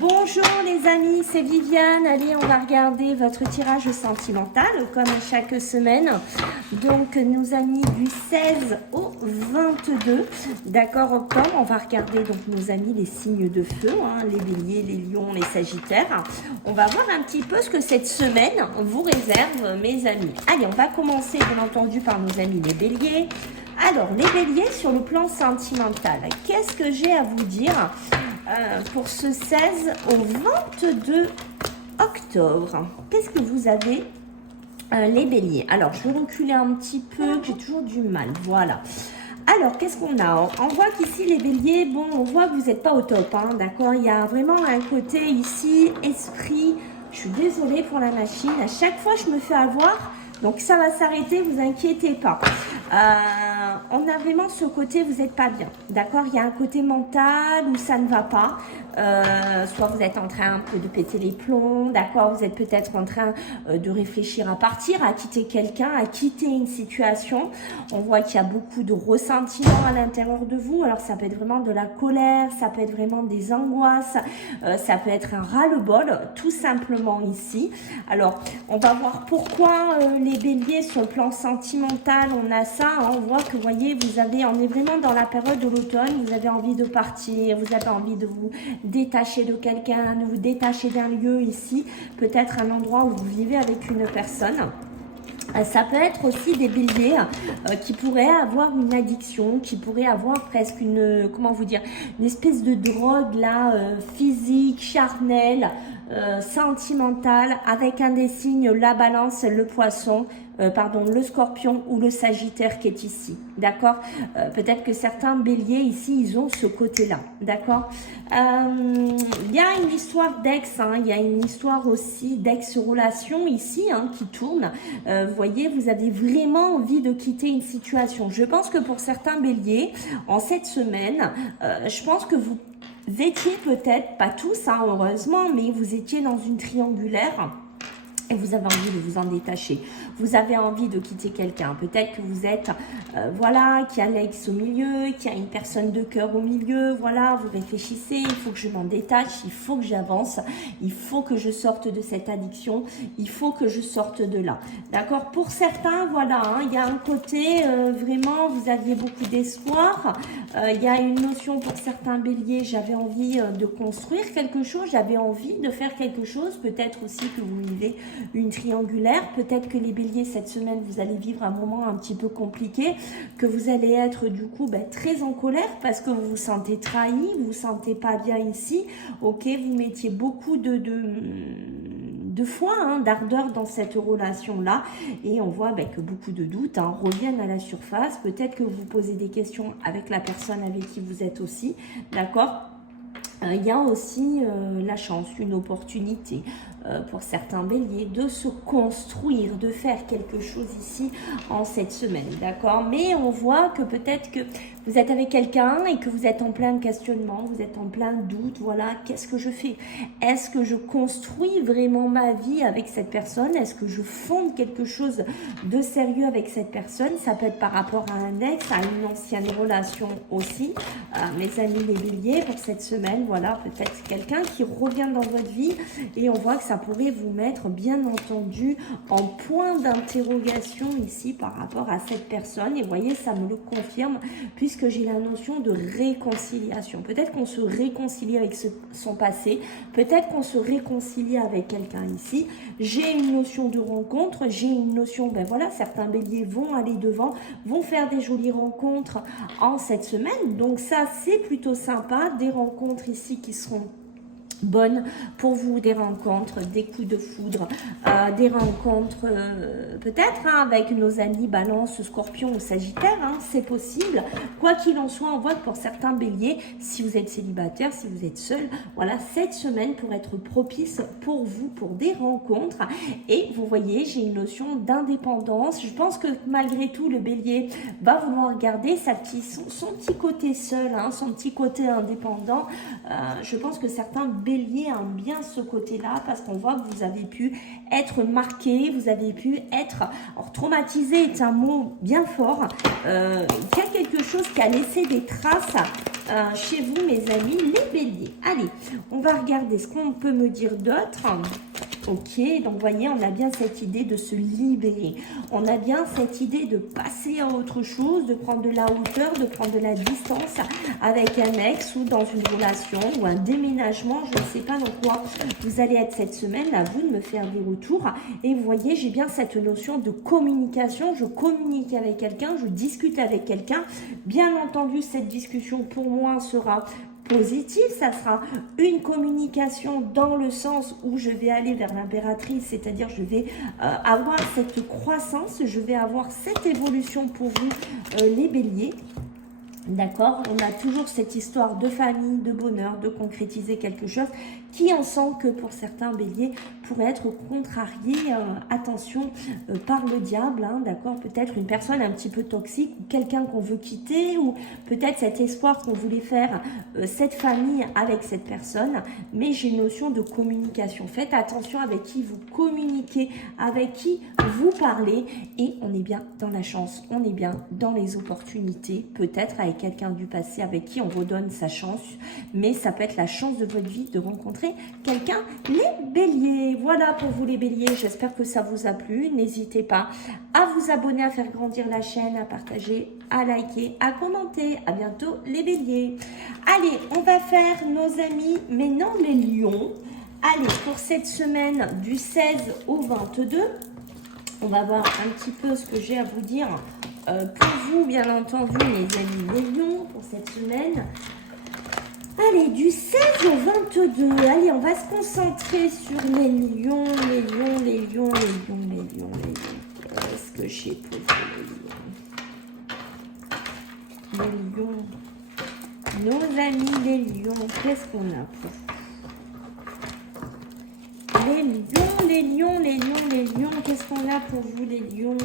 Bonjour les amis, c'est Viviane. Allez, on va regarder votre tirage sentimental comme chaque semaine. Donc, nous amis du 16 au 22, d'accord, octobre. On va regarder donc nos amis les signes de feu, hein, les béliers, les lions, les sagittaires. On va voir un petit peu ce que cette semaine vous réserve, mes amis. Allez, on va commencer bien entendu par nos amis les béliers. Alors, les béliers sur le plan sentimental, qu'est-ce que j'ai à vous dire pour ce 16 au 22 octobre? Qu'est-ce que vous avez, les béliers? Alors, je vais reculer un petit peu, j'ai toujours du mal, voilà. Alors, qu'est-ce qu'on a? On voit qu'ici, les béliers, bon, on voit que vous n'êtes pas au top, hein, d'accord? Il y a vraiment un côté ici, esprit, je suis désolée pour la machine, à chaque fois, je me fais avoir, donc ça va s'arrêter, vous inquiétez pas. On a vraiment ce côté, vous n'êtes pas bien, d'accord? Il y a un côté mental où ça ne va pas. Soit vous êtes en train un peu de péter les plombs, d'accord? Vous êtes peut-être en train de réfléchir à partir, à quitter quelqu'un, à quitter une situation. On voit qu'il y a beaucoup de ressentiments à l'intérieur de vous. Alors ça peut être vraiment de la colère, ça peut être vraiment des angoisses, ça peut être un ras-le-bol, tout simplement ici. Alors, on va voir pourquoi les béliers sur le plan sentimental, on a ça, hein, on voit que, vous voyez, on est vraiment dans la période de l'automne, vous avez envie de partir, vous avez envie de vous détacher de quelqu'un, de vous détacher d'un lieu ici, peut-être un endroit où vous vivez avec une personne. Ça peut être aussi des béliers qui pourraient avoir une addiction, qui pourraient avoir presque une, comment vous dire, une espèce de drogue là, physique, charnelle, sentimentale, avec un des signes, la balance, le poisson, le scorpion ou le sagittaire qui est ici, d'accord? Peut-être que certains béliers ici, ils ont ce côté-là, d'accord? Il y a une histoire d'ex, hein, il y a une histoire aussi d'ex-relation ici, hein, qui tourne. Vous voyez, vous avez vraiment envie de quitter une situation. Je pense que pour certains béliers, en cette semaine, je pense que vous étiez peut-être, pas tous, hein, heureusement, mais vous étiez dans une triangulaire. Et vous avez envie de vous en détacher. Vous avez envie de quitter quelqu'un. Peut-être que vous êtes, voilà, qu'il y a l'ex au milieu, qu'il y a une personne de cœur au milieu. Voilà, vous réfléchissez, il faut que je m'en détache, il faut que j'avance, il faut que je sorte de cette addiction, il faut que je sorte de là. D'accord? Pour certains, voilà, hein, il y a un côté, vraiment, vous aviez beaucoup d'espoir. Il y a une notion pour certains béliers, j'avais envie de construire quelque chose, j'avais envie de faire quelque chose. Peut-être aussi que vous vivez une triangulaire, peut-être que les béliers cette semaine vous allez vivre un moment un petit peu compliqué, que vous allez être du coup très en colère parce que vous vous sentez trahi, vous vous sentez pas bien ici, ok, vous mettiez beaucoup de foi, hein, d'ardeur dans cette relation-là, et on voit que beaucoup de doutes reviennent à la surface. Peut-être que vous posez des questions avec la personne avec qui vous êtes aussi, d'accord? Il y a aussi la chance, une opportunité pour certains béliers de se construire, de faire quelque chose ici en cette semaine, d'accord? Mais on voit que peut-être que vous êtes avec quelqu'un et que vous êtes en plein questionnement, vous êtes en plein doute, voilà, qu'est-ce que je fais? Est-ce que je construis vraiment ma vie avec cette personne? Est-ce que je fonde quelque chose de sérieux avec cette personne? Ça peut être par rapport à un ex, à une ancienne relation aussi. Mes amis les béliers, pour cette semaine, voilà, peut-être quelqu'un qui revient dans votre vie et on voit que ça pourrait vous mettre, bien entendu, en point d'interrogation ici par rapport à cette personne. Et vous voyez, ça me le confirme puisque j'ai la notion de réconciliation. Peut-être qu'on se réconcilie avec son passé, peut-être qu'on se réconcilie avec quelqu'un ici. J'ai une notion de rencontre, j'ai une notion, voilà, certains béliers vont aller devant, vont faire des jolies rencontres en cette semaine. Donc ça, c'est plutôt sympa, des rencontres ici qui seront bonnes pour vous, des rencontres, des coups de foudre, des rencontres peut-être avec nos amis Balance, Scorpion ou Sagittaire, c'est possible. Quoi qu'il en soit, on voit que pour certains béliers, si vous êtes célibataire, si vous êtes seul, voilà, cette semaine pourrait être propice pour vous, pour des rencontres. Et vous voyez, j'ai une notion d'indépendance. Je pense que malgré tout, le bélier va vouloir garder son petit côté seul, son petit côté indépendant. Je pense que certains béliers aiment bien ce côté-là parce qu'on voit que vous avez pu être marqué, vous avez pu être... Alors, traumatisé est un mot bien fort. Il y a quelque chose qui a laissé des traces chez vous, mes amis, les béliers. Allez, on va regarder ce qu'on peut me dire d'autre. Ok, donc vous voyez, on a bien cette idée de se libérer. On a bien cette idée de passer à autre chose, de prendre de la hauteur, de prendre de la distance avec un ex ou dans une relation ou un déménagement. Je ne sais pas dans quoi vous allez être cette semaine. À vous de me faire des retours. Et vous voyez, j'ai bien cette notion de communication. Je communique avec quelqu'un, je discute avec quelqu'un. Bien entendu, cette discussion pour moi sera positif, ça sera une communication dans le sens où je vais aller vers l'impératrice, c'est-à-dire je vais avoir cette croissance, je vais avoir cette évolution pour vous les béliers. D'accord, on a toujours cette histoire de famille, de bonheur, de concrétiser quelque chose qui en sent que pour certains béliers pourrait être contrarié, attention, par le diable, hein, d'accord, peut-être une personne un petit peu toxique ou quelqu'un qu'on veut quitter ou peut-être cet espoir qu'on voulait faire cette famille avec cette personne, mais j'ai une notion de communication. Faites attention avec qui vous communiquez, avec qui vous parlez et on est bien dans la chance, on est bien dans les opportunités, peut-être avec quelqu'un du passé avec qui on redonne sa chance, mais ça peut être la chance de votre vie de rencontrer quelqu'un, les béliers. Voilà pour vous les béliers, j'espère que ça vous a plu. N'hésitez pas à vous abonner, à faire grandir la chaîne, à partager, à liker, à commenter. À bientôt les béliers. Allez, on va faire nos amis, mais non les lions. Allez, pour cette semaine du 16 au 22, on va voir un petit peu ce que j'ai à vous dire pour vous, bien entendu, les amis les lions, pour cette semaine. Allez, du 16 au 22, allez, on va se concentrer sur les lions, les lions, les lions, les lions, les lions, les lions. Qu'est-ce que j'ai pour vous, les lions? Les lions, nos amis les lions, qu'est-ce qu'on a pour vous? Les lions, les lions, les lions, les lions, qu'est-ce qu'on a pour vous, les lions?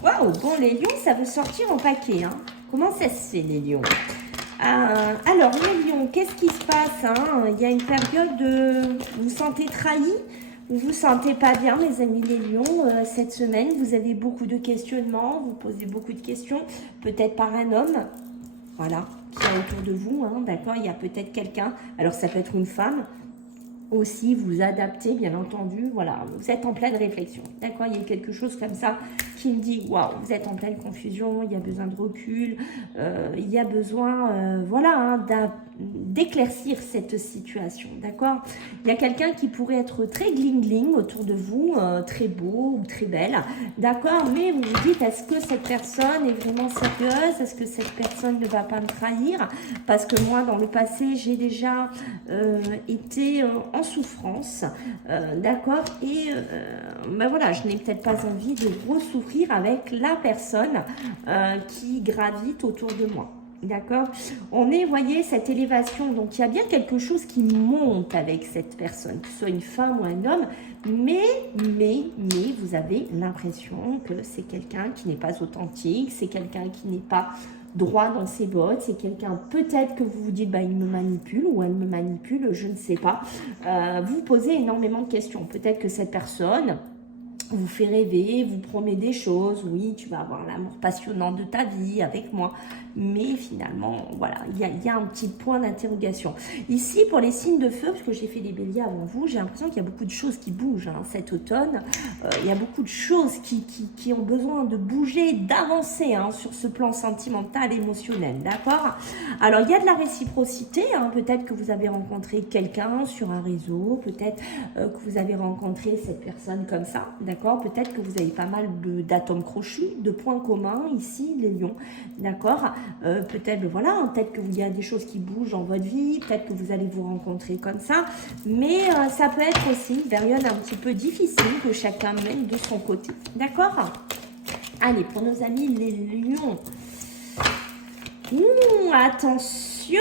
Waouh, bon, les lions, ça veut sortir en paquet, hein. Comment ça se fait, les lions? Alors, les lions, qu'est-ce qui se passe, hein? Il y a une période de... Vous vous sentez trahi? Vous vous sentez pas bien, mes amis les lions, cette semaine? Vous avez beaucoup de questionnements, vous posez beaucoup de questions, peut-être par un homme, voilà, qui est autour de vous, hein, d'accord? Il y a peut-être quelqu'un, alors ça peut être une femme, aussi vous adapter, bien entendu, voilà, vous êtes en pleine réflexion, d'accord, il y a quelque chose comme ça qui me dit, waouh, vous êtes en pleine confusion, il y a besoin de recul, il y a besoin, voilà, hein, d'éclaircir cette situation, d'accord. Il y a quelqu'un qui pourrait être très gling-gling autour de vous, très beau ou très belle, d'accord, mais vous vous dites, est-ce que cette personne est vraiment sérieuse, est-ce que cette personne ne va pas me trahir, parce que moi, dans le passé, j'ai déjà été en souffrance, d'accord, et ben voilà, je n'ai peut-être pas envie de ressouffrir avec la personne qui gravite autour de moi. D'accord, on est, voyez, cette élévation, donc il y a bien quelque chose qui monte avec cette personne, que ce soit une femme ou un homme, mais vous avez l'impression que c'est quelqu'un qui n'est pas authentique, c'est quelqu'un qui n'est pas droit dans ses bottes, c'est quelqu'un, peut-être que vous vous dites, bah, il me manipule ou elle me manipule, je ne sais pas, vous posez énormément de questions, peut-être que cette personne vous fait rêver, vous promet des choses, oui, tu vas avoir l'amour passionnant de ta vie avec moi, mais finalement, voilà, il y a un petit point d'interrogation. Ici, pour les signes de feu, parce que j'ai fait les béliers avant vous, j'ai l'impression qu'il y a beaucoup de choses qui bougent, hein, cet automne, il y a beaucoup de choses qui ont besoin de bouger, d'avancer, hein, sur ce plan sentimental, émotionnel, d'accord? Alors, il y a de la réciprocité, hein, peut-être que vous avez rencontré quelqu'un sur un réseau, peut-être que vous avez rencontré cette personne comme ça, d'accord? Peut-être que vous avez pas mal d'atomes crochus, de points communs ici, les lions, d'accord? Peut-être, voilà, peut-être qu'il y a des choses qui bougent dans votre vie, peut-être que vous allez vous rencontrer comme ça, mais ça peut être aussi une période un petit peu difficile que chacun mène de son côté, d'accord? Allez, pour nos amis les lions, attention,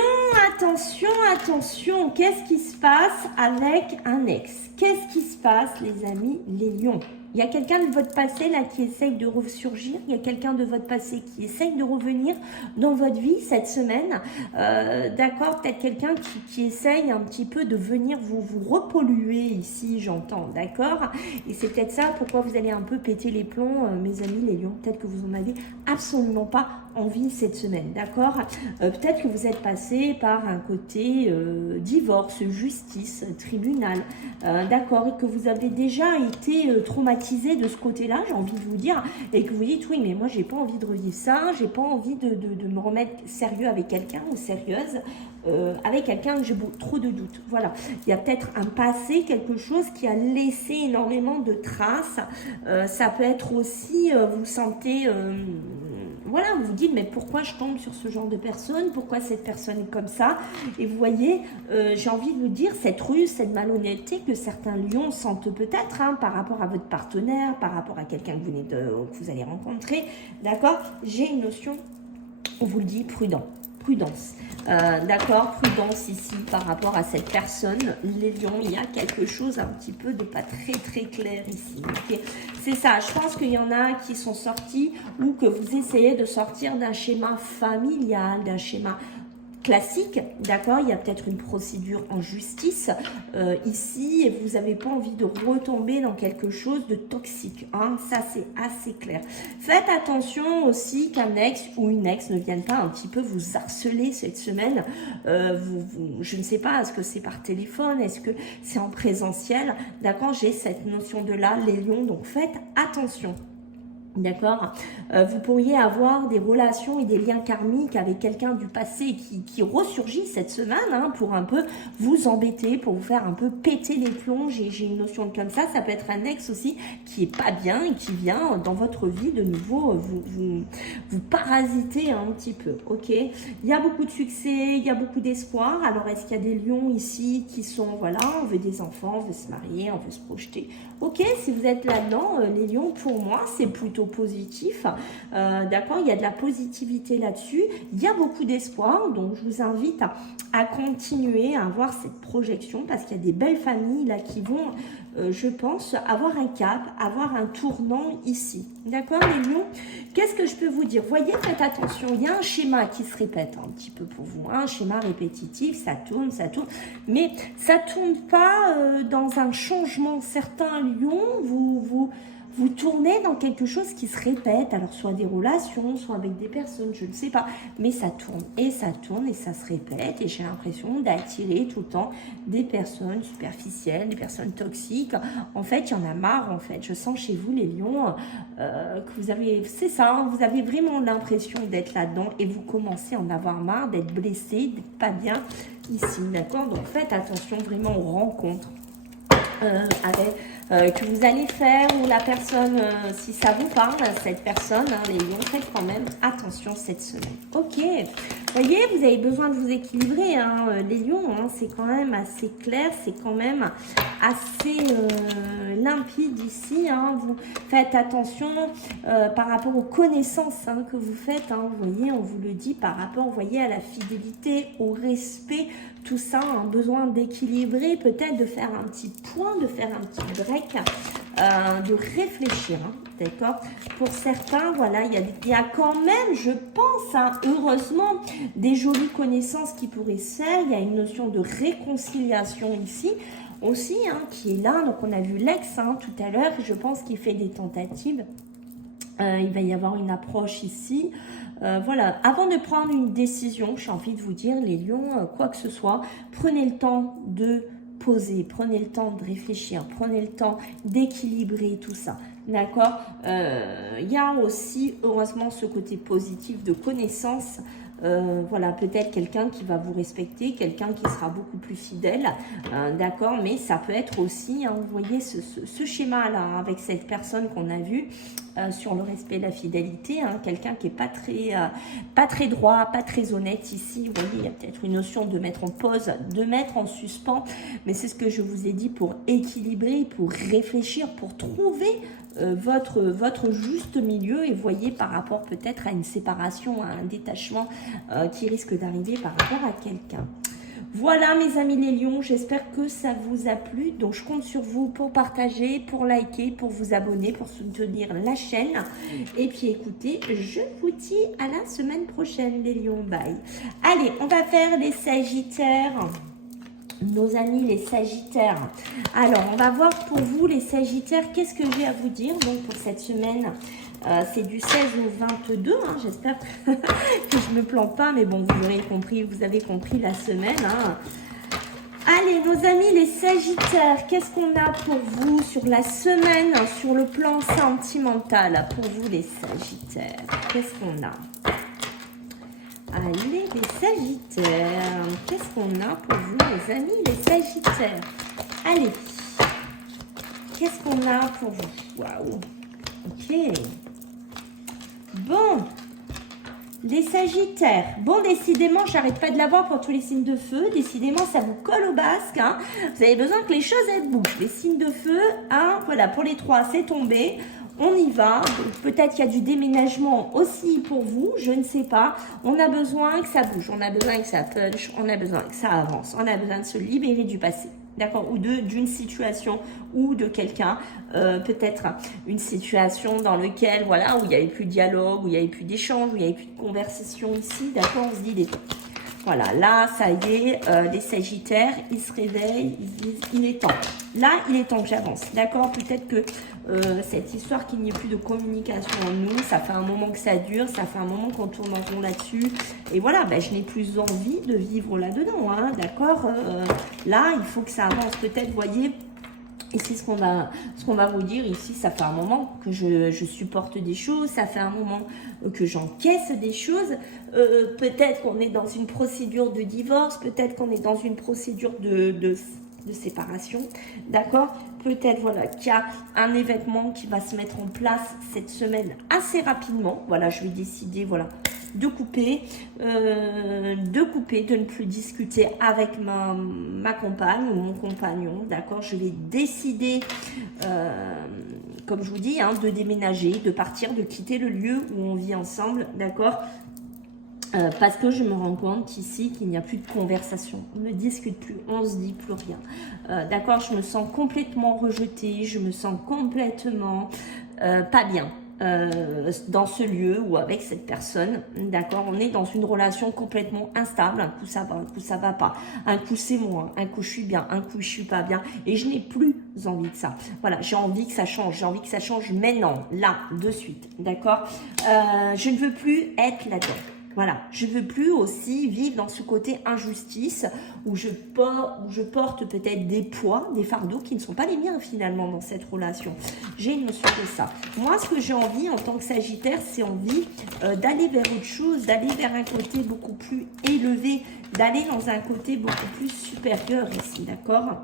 attention, attention, qu'est-ce qui se passe avec un ex? Qu'est-ce qui se passe, les amis les lions? Il y a quelqu'un de votre passé là qui essaye de ressurgir. Il y a quelqu'un de votre passé qui essaye de revenir dans votre vie cette semaine. D'accord, peut-être quelqu'un qui essaye un petit peu de venir vous repolluer ici, j'entends. D'accord. Et c'est peut-être ça pourquoi vous allez un peu péter les plombs, mes amis les lions. Peut-être que vous en avez absolument pas envie cette semaine. D'accord. Peut-être que vous êtes passé par un côté divorce, justice, tribunal. D'accord. Et que vous avez déjà été traumatisé de ce côté-là, j'ai envie de vous dire, et que vous dites oui, mais moi j'ai pas envie de revivre ça, j'ai pas envie de me remettre sérieux avec quelqu'un ou sérieuse avec quelqu'un que j'ai trop de doutes. Voilà, il y a peut-être un passé, quelque chose qui a laissé énormément de traces. Ça peut être aussi, vous sentez voilà, vous vous dites, mais pourquoi je tombe sur ce genre de personne? Pourquoi cette personne est comme ça? Et vous voyez, j'ai envie de vous dire, cette ruse, cette malhonnêteté que certains lions sentent peut-être par rapport à votre partenaire, par rapport à quelqu'un que vous allez rencontrer, d'accord? J'ai une notion, on vous le dit, prudence. D'accord, prudence ici par rapport à cette personne. Les lions, il y a quelque chose un petit peu de pas très clair ici. Okay, c'est ça, je pense qu'il y en a qui sont sortis ou que vous essayez de sortir d'un schéma familial, d'un schéma classique, d'accord, il y a peut-être une procédure en justice ici et vous n'avez pas envie de retomber dans quelque chose de toxique, ça c'est assez clair. Faites attention aussi qu'un ex ou une ex ne vienne pas un petit peu vous harceler cette semaine, je ne sais pas, est-ce que c'est par téléphone, est-ce que c'est en présentiel, d'accord, j'ai cette notion de là, les lions, donc faites attention. D'accord, vous pourriez avoir des relations et des liens karmiques avec quelqu'un du passé qui ressurgit cette semaine pour un peu vous embêter, pour vous faire un peu péter les plombs. J'ai une notion comme ça peut être un ex aussi qui est pas bien et qui vient dans votre vie de nouveau vous parasiter un petit peu. Ok, il y a beaucoup de succès, il y a beaucoup d'espoir. Alors est-ce qu'il y a des lions ici qui sont, voilà, on veut des enfants, on veut se marier, on veut se projeter. Ok, si vous êtes là-dedans, les lions, pour moi, c'est plutôt positif. D'accord, il y a de la positivité là-dessus. Il y a beaucoup d'espoir. Donc, je vous invite à continuer à avoir cette projection parce qu'il y a des belles familles là qui vont, je pense, avoir un cap, avoir un tournant ici. D'accord, les lions? Qu'est-ce que je peux vous dire? Voyez, faites attention. Il y a un schéma qui se répète un petit peu pour vous. Un schéma répétitif, ça tourne. Mais ça tourne pas dans un changement. Certains lions, vous tournez dans quelque chose qui se répète, alors soit des relations, soit avec des personnes, je ne sais pas, mais ça tourne et ça se répète et j'ai l'impression d'attirer tout le temps des personnes superficielles, des personnes toxiques. En fait, il y en a marre en fait. Je sens chez vous les lions que vous avez, c'est ça, vous avez vraiment l'impression d'être là-dedans et vous commencez à en avoir marre, d'être blessé, d'être pas bien ici, d'accord? Donc faites attention vraiment aux rencontres. Que vous allez faire ou la personne, si ça vous parle, cette personne, les lions, faites quand même attention cette semaine. Ok, voyez, vous avez besoin de vous équilibrer, les lions, c'est quand même assez clair, c'est quand même assez limpide ici. Vous faites attention par rapport aux connaissances que vous faites, vous voyez, on vous le dit par rapport, vous voyez, à la fidélité, au respect, tout ça, besoin d'équilibrer, peut-être de faire un petit point, de faire un petit break, de réfléchir, d'accord? Pour certains, voilà, il y a quand même, je pense, heureusement, des jolies connaissances qui pourraient se faire. Il y a une notion de réconciliation ici aussi, qui est là. Donc, on a vu l'ex tout à l'heure, je pense qu'il fait des tentatives. Il va y avoir une approche ici. Voilà, avant de prendre une décision, j'ai envie de vous dire, les lions, quoi que ce soit, prenez le temps de poser, prenez le temps de réfléchir, prenez le temps d'équilibrer tout ça, d'accord? Il y a aussi, heureusement, ce côté positif de connaissance. Voilà, peut-être quelqu'un qui va vous respecter, quelqu'un qui sera beaucoup plus fidèle, d'accord, mais ça peut être aussi, vous voyez, ce schéma-là, avec cette personne qu'on a vue, sur le respect et la fidélité, quelqu'un qui est pas très droit, pas très honnête ici, vous voyez, il y a peut-être une notion de mettre en pause, de mettre en suspens, mais c'est ce que je vous ai dit pour équilibrer, pour réfléchir, pour trouver votre juste milieu et voyez par rapport peut-être à une séparation, à un détachement qui risque d'arriver par rapport à quelqu'un. Voilà mes amis les lions, j'espère que ça vous a plu. Donc je compte sur vous pour partager, pour liker, pour vous abonner, pour soutenir la chaîne. Et puis écoutez, je vous dis à la semaine prochaine les lions, bye. Allez, on va faire les sagittaires. Nos amis les sagittaires. Alors, on va voir pour vous les sagittaires, qu'est-ce que j'ai à vous dire donc pour cette semaine. C'est du 16 au 22, hein, j'espère que je ne me plante pas, mais bon, vous aurez compris, vous avez compris la semaine. Hein. Allez, nos amis les sagittaires, qu'est-ce qu'on a pour vous sur la semaine, sur le plan sentimental, pour vous les sagittaires, qu'est-ce qu'on a? Allez, les sagittaires, qu'est-ce qu'on a pour vous, les amis, les sagittaires? Allez, qu'est-ce qu'on a pour vous? Waouh, ok. Bon, les sagittaires. Bon, décidément, j'arrête pas de l'avoir pour tous les signes de feu. Décidément, ça vous colle au basque. Hein. Vous avez besoin que les choses, elles bougent. Les signes de feu, hein, voilà, pour les trois, c'est tombé. On y va. Peut-être qu'il y a du déménagement aussi pour vous. Je ne sais pas. On a besoin que ça bouge. On a besoin que ça punch. On a besoin que ça avance. On a besoin de se libérer du passé. D'accord, ou d'une situation ou de quelqu'un, peut-être une situation dans laquelle, voilà, où il n'y avait plus de dialogue, où il n'y avait plus d'échange, où il n'y avait plus de conversation ici, d'accord, on se dit des... Voilà, là, ça y est, les sagittaires, ils se réveillent, ils se disent, il est temps. Là, il est temps que j'avance, d'accord. Peut-être que cette histoire qu'il n'y ait plus de communication en nous, ça fait un moment que ça dure, ça fait un moment qu'on tourne en rond là-dessus. Et voilà, ben, je n'ai plus envie de vivre là-dedans, hein, d'accord. Là, il faut que ça avance. Peut-être, voyez... Et c'est ce qu'on va vous dire ici, ça fait un moment que je supporte des choses, ça fait un moment que j'encaisse des choses. Peut-être qu'on est dans une procédure de divorce, peut-être qu'on est dans une procédure de séparation, d'accord? Peut-être, voilà, qu'il y a un événement qui va se mettre en place cette semaine assez rapidement. Voilà, je vais décider, voilà, de couper, de ne plus discuter avec ma compagne ou mon compagnon, d'accord? Je vais décider, comme je vous dis, hein, de déménager, de partir, de quitter le lieu où on vit ensemble, d'accord? Parce que je me rends compte ici qu'il n'y a plus de conversation, on ne discute plus, on se dit plus rien, d'accord? Je me sens complètement rejetée, je me sens complètement pas bien dans ce lieu ou avec cette personne, d'accord? On est dans une relation complètement instable, un coup ça va, un coup ça va pas, un coup c'est moi, un coup je suis bien, un coup je suis pas bien, et je n'ai plus envie de ça. Voilà, j'ai envie que ça change, j'ai envie que ça change maintenant, là, de suite, d'accord? Je ne veux plus être là-dedans. Voilà, je ne veux plus aussi vivre dans ce côté injustice où je porte peut-être des poids, des fardeaux qui ne sont pas les miens finalement dans cette relation. J'ai une notion de ça. Moi, ce que j'ai envie en tant que Sagittaire, c'est envie d'aller vers autre chose, d'aller vers un côté beaucoup plus élevé, d'aller dans un côté beaucoup plus supérieur ici, d'accord?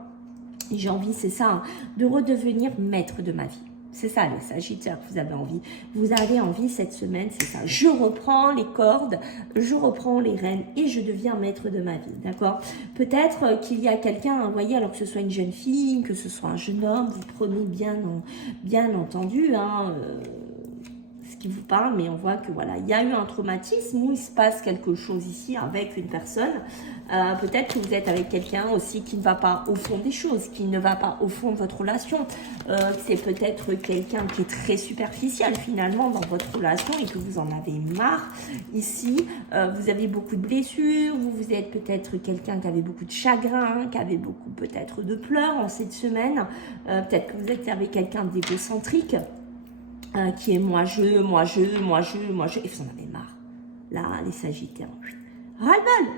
J'ai envie, c'est ça, hein, de redevenir maître de ma vie. C'est ça les Sagittaires, vous avez envie. Vous avez envie cette semaine, c'est ça. Je reprends les cordes, je reprends les rênes et je deviens maître de ma vie, d'accord? Peut-être qu'il y a quelqu'un, vous voyez, alors que ce soit une jeune fille, que ce soit un jeune homme, vous prenez bien entendu, hein, ce qui vous parle, mais on voit que voilà, il y a eu un traumatisme où il se passe quelque chose ici avec une personne. Peut-être que vous êtes avec quelqu'un aussi qui ne va pas au fond des choses, qui ne va pas au fond de votre relation. C'est peut-être quelqu'un qui est très superficiel finalement dans votre relation et que vous en avez marre. Ici, vous avez beaucoup de blessures, vous êtes peut-être quelqu'un qui avait beaucoup de chagrin, qui avait beaucoup peut-être de pleurs en cette semaine. Peut-être que vous êtes avec quelqu'un d'égocentrique. Qui est moi je, et vous en avez marre. Là, les Sagittaires, ras-le-bol.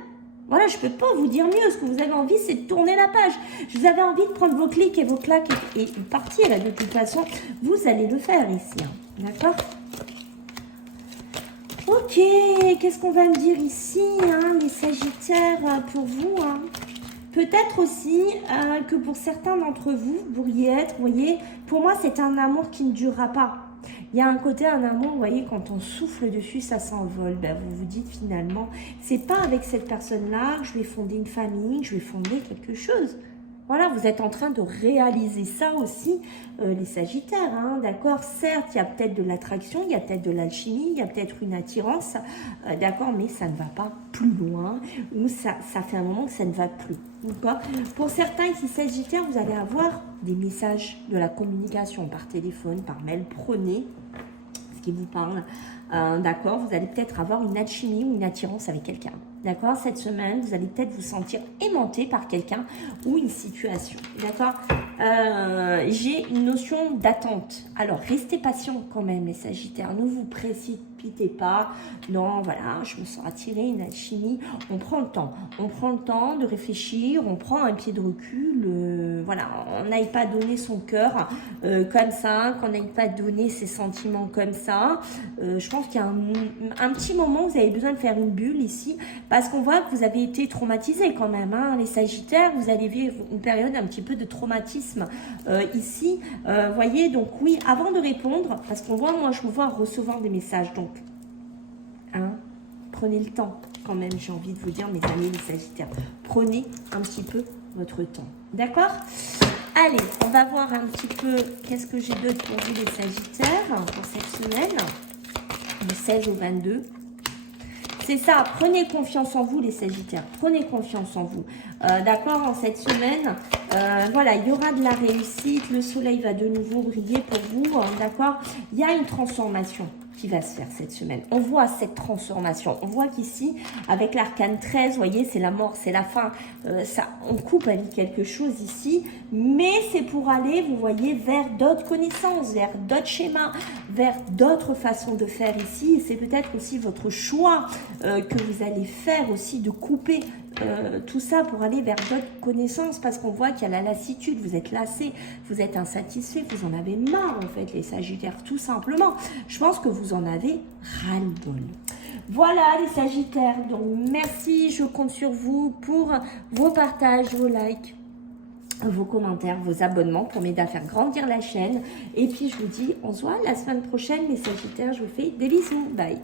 Voilà, je peux pas vous dire mieux. Ce que vous avez envie, c'est de tourner la page. Je vous avais envie de prendre vos clics et vos claques et partir. Et de toute façon, vous allez le faire ici. Hein. D'accord? Ok, qu'est-ce qu'on va me dire ici, hein, les Sagittaires, pour vous, hein? Peut-être aussi que pour certains d'entre vous, vous pourriez être, vous voyez, pour moi, c'est un amour qui ne durera pas. Il y a un côté, un amour, vous voyez, quand on souffle dessus, ça s'envole. Ben, vous vous dites finalement, c'est pas avec cette personne-là que je vais fonder une famille, que je vais fonder quelque chose. Voilà, vous êtes en train de réaliser ça aussi, les Sagittaires, hein, d'accord? Certes, il y a peut-être de l'attraction, il y a peut-être de l'alchimie, il y a peut-être une attirance, d'accord? Mais ça ne va pas plus loin, ou ça fait un moment que ça ne va plus, d'accord? Pour certains ici Sagittaires, vous allez avoir des messages de la communication par téléphone, par mail. Prenez ce qui vous parle, d'accord? Vous allez peut-être avoir une alchimie ou une attirance avec quelqu'un. D'accord? Cette semaine, vous allez peut-être vous sentir aimanté par quelqu'un ou une situation. D'accord? J'ai une notion d'attente. Alors, restez patient quand même, les Sagittaires. Ne vous précipitez pas. Non, voilà, je me sens attirée, une alchimie. On prend le temps. On prend le temps de réfléchir. On prend un pied de recul. Voilà, on n'aille pas donner son cœur comme ça, qu'on n'aille pas donner ses sentiments comme ça. Je pense qu'il y a un petit moment, vous avez besoin de faire une bulle ici. Parce qu'on voit que vous avez été traumatisé quand même, hein, les Sagittaires, vous allez vivre une période un petit peu de traumatisme ici. Voyez, donc oui, avant de répondre, parce qu'on voit, moi je me vois recevoir des messages, donc hein, prenez le temps quand même, j'ai envie de vous dire, mes amis les Sagittaires, prenez un petit peu votre temps, d'accord? Allez, on va voir un petit peu qu'est-ce que j'ai d'autre pour vous les Sagittaires pour cette semaine, du 16 au 22. C'est ça, prenez confiance en vous les Sagittaires, prenez confiance en vous, d'accord, en cette semaine, voilà, il y aura de la réussite, le soleil va de nouveau briller pour vous, hein, d'accord, il y a une transformation qui va se faire cette semaine, on voit cette transformation, on voit qu'ici, avec l'arcane 13, vous voyez, c'est la mort, c'est la fin, ça, on coupe avec quelque chose ici, mais c'est pour aller, vous voyez, vers d'autres connaissances, vers d'autres schémas, vers d'autres façons de faire ici, et c'est peut-être aussi votre choix que vous allez faire aussi de couper tout ça pour aller vers d'autres connaissances, parce qu'on voit qu'il y a la lassitude, vous êtes lassé, vous êtes insatisfait, vous en avez marre en fait les Sagittaires, tout simplement. Je pense que vous en avez ras-le-bol. Voilà les Sagittaires, donc merci, je compte sur vous pour vos partages, vos likes, vos commentaires, vos abonnements pour m'aider à faire grandir la chaîne. Et puis je vous dis, on se voit la semaine prochaine les Sagittaires, je vous fais des bisous, bye.